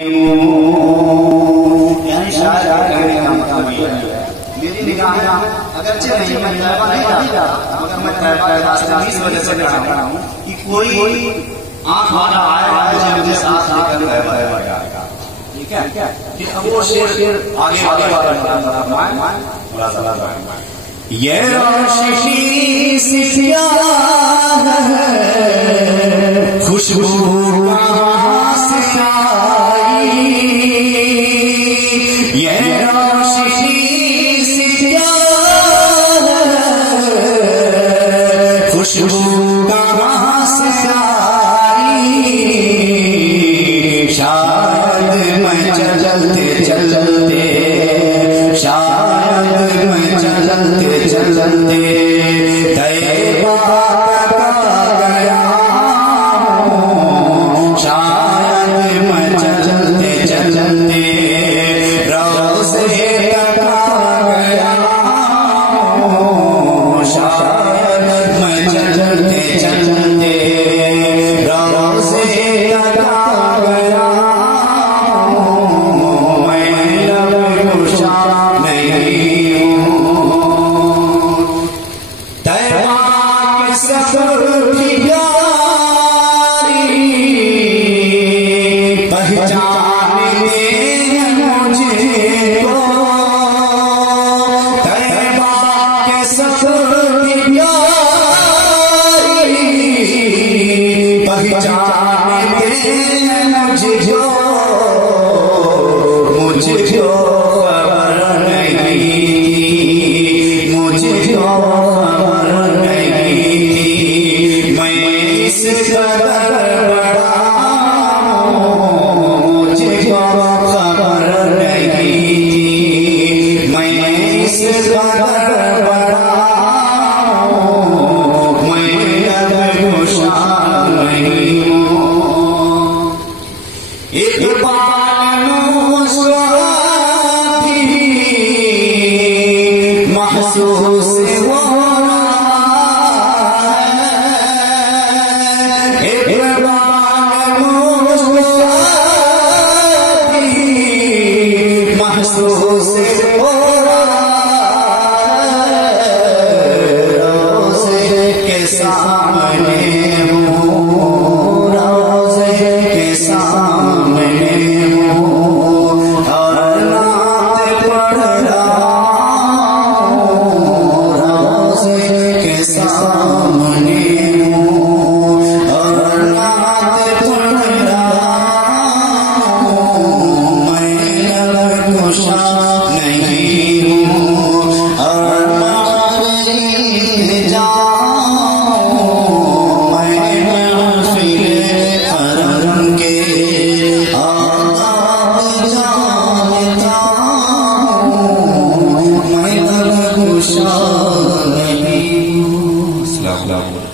मेरी निगाह अगरचे नहीं मैं तैरवा नहीं जाता मगर मैं तैरवा के रास्ते इस वजह से खड़ा हूँ कि कोई आंख वाला आएगा जो मुझे साथ लेकर तैरवा जाएगा। ठीक है कि अब वो शेर आगे वाला ये रोशनी सी प्यार है खुशबू कहाँ से आई ये रोशनी सी प्यार है खुशबू कहाँ से आई शायद मैं चलते चलते शायद मैं चलते चलते तैबा का गया शायद मैं चलते चलते रोज़े का गया शायद मैं चलते चलते रोज़े का गया मैं लब कुशा नहीं तैबा के सफर की यारी पहचानते हैं मुझको तैबा के सफर की यारी पहचानते हैं मुझको मुझको खबर नहीं मुझको इस कदर बड़ा मुझे खबर नहीं मैं इस कदर बड़ा मैं लब कुशा नहीं एक बानूस महसूस हो महसूस हो रोज़े के सामने हूँ रोज़े के सामने हूँ और नात पढ़ रहा हूँ रोज़े के सामने हूँ और नात पढ़ रहा कुशा नहीं हूँ और मैं जाऊँ मैं महफिल हरम के आदाब जानता हूँ मैं लब कुशा नहीं हूँ। अस्सलाम वालेकुम।